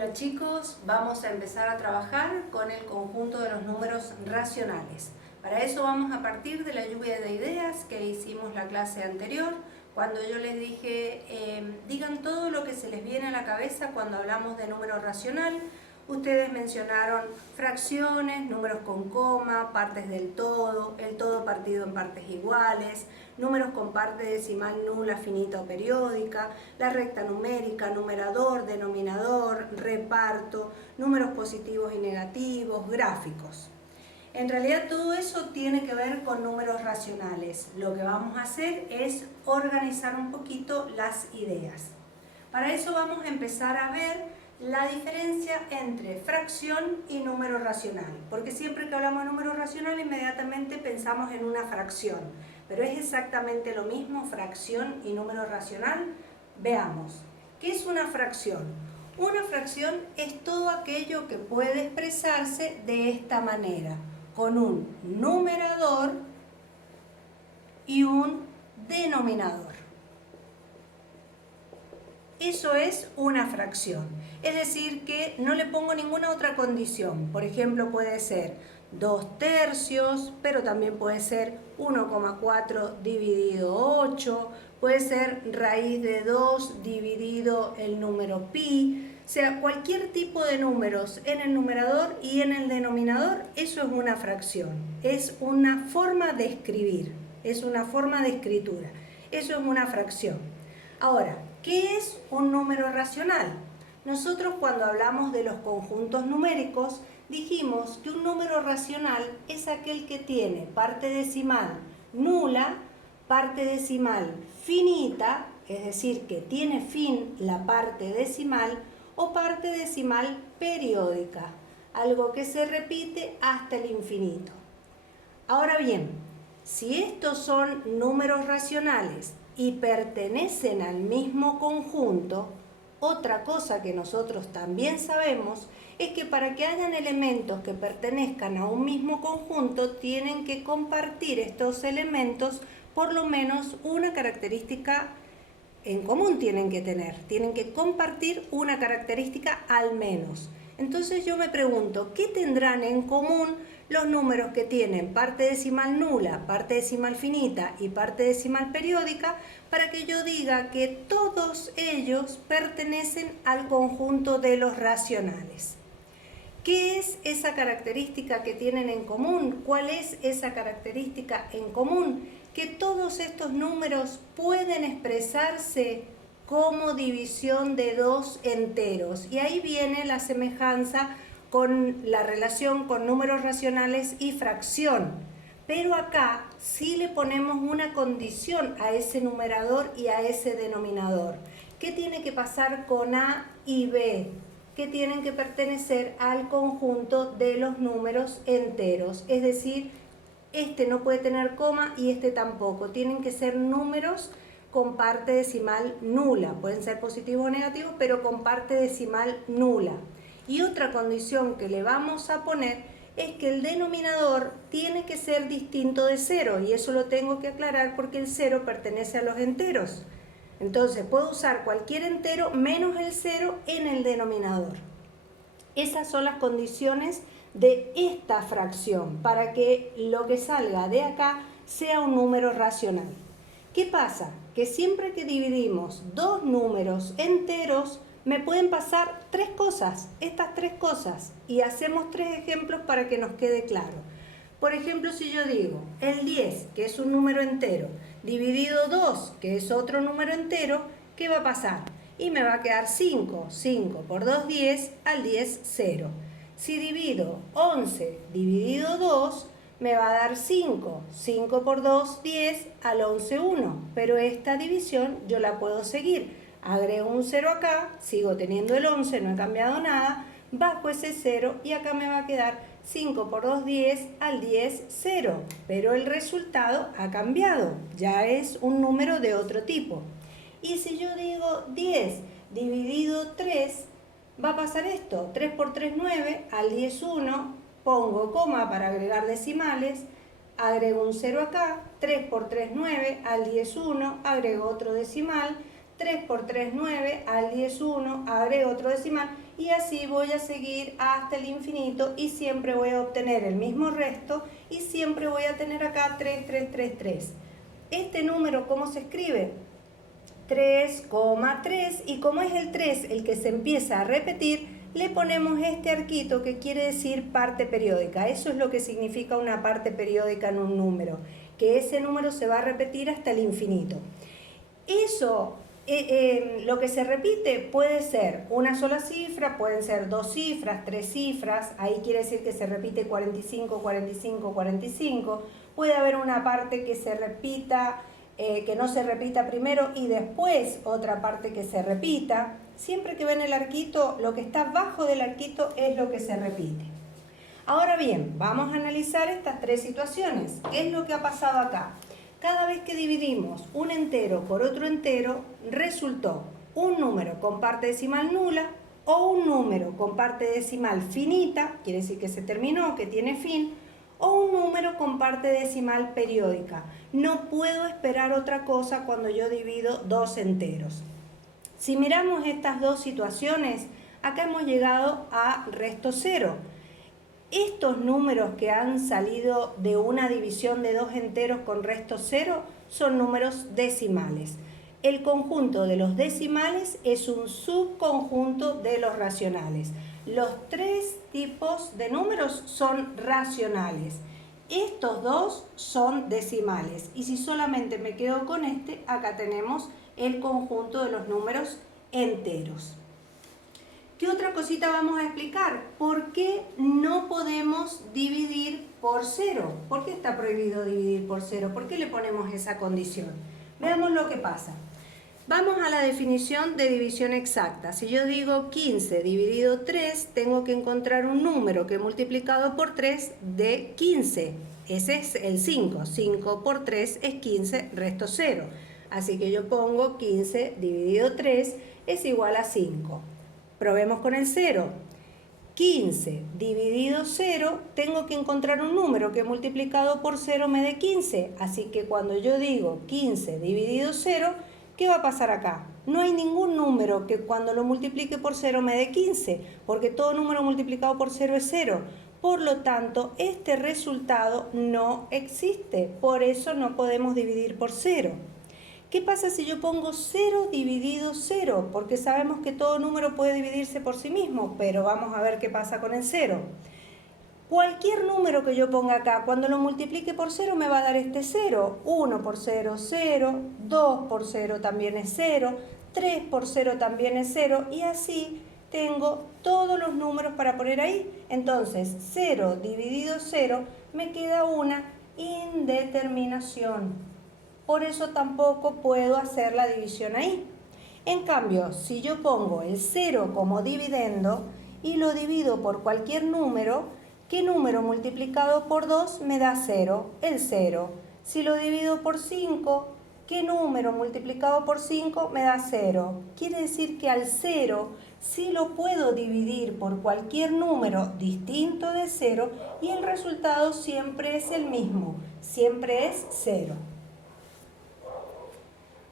Hola chicos, vamos a empezar a trabajar con el conjunto de los números racionales. Para eso vamos a partir de la lluvia de ideas que hicimos la clase anterior, cuando yo les dije, digan todo lo que se les viene a la cabeza cuando hablamos de número racional. Ustedes mencionaron fracciones, números con coma, partes del todo, el todo partido en partes iguales, números con parte decimal nula, finita o periódica, la recta numérica, numerador, denominador, reparto, números positivos y negativos, gráficos. En realidad todo eso tiene que ver con números racionales. Lo que vamos a hacer es organizar un poquito las ideas. Para eso vamos a empezar a ver la diferencia entre fracción y número racional, porque siempre que hablamos de número racional inmediatamente pensamos en una fracción, pero es exactamente lo mismo fracción y número racional. Veamos, ¿qué es una fracción? Una fracción es todo aquello que puede expresarse de esta manera, con un numerador y un denominador. Eso es una fracción, es decir que no le pongo ninguna otra condición. Por ejemplo, puede ser 2/3, pero también puede ser 1,4 dividido 8, puede ser raíz de 2 dividido el número pi. O sea, cualquier tipo de números en el numerador y en el denominador, eso es una fracción. Es una forma de escribir, es una forma de escritura. Eso es una fracción. Ahora, ¿qué es un número racional? Nosotros cuando hablamos de los conjuntos numéricos dijimos que un número racional es aquel que tiene parte decimal nula, parte decimal finita, es decir, que tiene fin la parte decimal, o parte decimal periódica, algo que se repite hasta el infinito. Ahora bien, si estos son números racionales y pertenecen al mismo conjunto, otra cosa que nosotros también sabemos es que para que hayan elementos que pertenezcan a un mismo conjunto, tienen que compartir estos elementos por lo menos una característica en común tienen que compartir una característica al menos. Entonces yo me pregunto, ¿qué tendrán en común los números que tienen parte decimal nula, parte decimal finita y parte decimal periódica para que yo diga que todos ellos pertenecen al conjunto de los racionales? ¿Qué es esa característica que tienen en común? ¿Cuál es esa característica en común? Que todos estos números pueden expresarse como división de dos enteros. Y ahí viene la semejanza con la relación con números racionales y fracción. Pero acá sí le ponemos una condición a ese numerador y a ese denominador. ¿Qué tiene que pasar con A y B? Que tienen que pertenecer al conjunto de los números enteros, es decir, este no puede tener coma y este tampoco, tienen que ser números con parte decimal nula, pueden ser positivos o negativos, pero con parte decimal nula. Y otra condición que le vamos a poner es que el denominador tiene que ser distinto de 0, y eso lo tengo que aclarar porque el 0 pertenece a los enteros. Entonces puedo usar cualquier entero menos el 0 en el denominador. Esas son las condiciones de esta fracción para que lo que salga de acá sea un número racional. ¿Qué pasa? Que siempre que dividimos dos números enteros me pueden pasar tres cosas, estas tres cosas, y hacemos tres ejemplos para que nos quede claro. Por ejemplo, si yo digo el 10, que es un número entero, dividido 2, que es otro número entero, ¿qué va a pasar? Y me va a quedar 5. 5 por 2, 10, al 10, 0. Si divido 11 dividido 2, me va a dar 5. 5 por 2, 10, al 11, 1. Pero esta división yo la puedo seguir. Agrego un 0 acá, sigo teniendo el 11, no he cambiado nada, bajo ese 0 y acá me va a quedar 5 por 2, 10, al 10, 0. Pero el resultado ha cambiado, ya es un número de otro tipo. Y si yo digo 10 dividido 3, va a pasar esto. 3 por 3, 9, al 10, 1, pongo coma para agregar decimales, agrego un 0 acá, 3 por 3, 9, al 10, 1, agrego otro decimal, 3 por 3, 9, al 10, 1, agrego otro decimal, y así voy a seguir hasta el infinito y siempre voy a obtener el mismo resto y siempre voy a tener acá 3, 3, 3, 3. Este número, ¿cómo se escribe? 3,3, y como es el 3 el que se empieza a repetir, le ponemos este arquito que quiere decir parte periódica. Eso es lo que significa una parte periódica en un número, que ese número se va a repetir hasta el infinito. Eso, lo que se repite puede ser una sola cifra, pueden ser 2 cifras, 3 cifras, ahí quiere decir que se repite 45, 45, 45. Puede haber una parte que se repita, que no se repita primero y después otra parte que se repita. Siempre que ven el arquito, lo que está abajo del arquito es lo que se repite. Ahora bien, vamos a analizar estas tres situaciones. ¿Qué es lo que ha pasado acá? Cada vez que dividimos un entero por otro entero, resultó un número con parte decimal nula o un número con parte decimal finita, quiere decir que se terminó, que tiene fin, o un número con parte decimal periódica. No puedo esperar otra cosa cuando yo divido dos enteros. Si miramos estas dos situaciones, acá hemos llegado a resto cero. Estos números que han salido de una división de dos enteros con resto cero son números decimales. El conjunto de los decimales es un subconjunto de los racionales. Los tres tipos de números son racionales. Estos dos son decimales. Y si solamente me quedo con este, acá tenemos el conjunto de los números enteros. ¿Qué otra cosita vamos a explicar? ¿Por qué no podemos dividir por cero? ¿Por qué está prohibido dividir por cero? ¿Por qué le ponemos esa condición? Veamos lo que pasa. Vamos a la definición de división exacta. Si yo digo 15 dividido 3, tengo que encontrar un número que multiplicado por 3 dé 15. Ese es el 5. 5 por 3 es 15, resto 0. Así que yo pongo 15 dividido 3 es igual a 5. Probemos con el 0. 15 dividido 0, tengo que encontrar un número que multiplicado por 0 me dé 15. Así que cuando yo digo 15 dividido 0, ¿qué va a pasar acá? No hay ningún número que cuando lo multiplique por 0 me dé 15, porque todo número multiplicado por 0 es 0. Por lo tanto, este resultado no existe. Por eso no podemos dividir por 0. ¿Qué pasa si yo pongo 0 dividido 0? Porque sabemos que todo número puede dividirse por sí mismo, pero vamos a ver qué pasa con el 0. Cualquier número que yo ponga acá, cuando lo multiplique por 0 me va a dar este 0. 1 por 0, 0. 2 por 0 también es 0. 3 por 0 también es 0. Y así tengo todos los números para poner ahí. Entonces, 0 dividido 0 me queda una indeterminación. Por eso tampoco puedo hacer la división ahí. En cambio, si yo pongo el 0 como dividendo y lo divido por cualquier número, ¿qué número multiplicado por 2 me da 0? El 0. Si lo divido por 5, ¿qué número multiplicado por 5 me da 0? Quiere decir que al 0 sí lo puedo dividir por cualquier número distinto de 0 y el resultado siempre es el mismo, siempre es 0.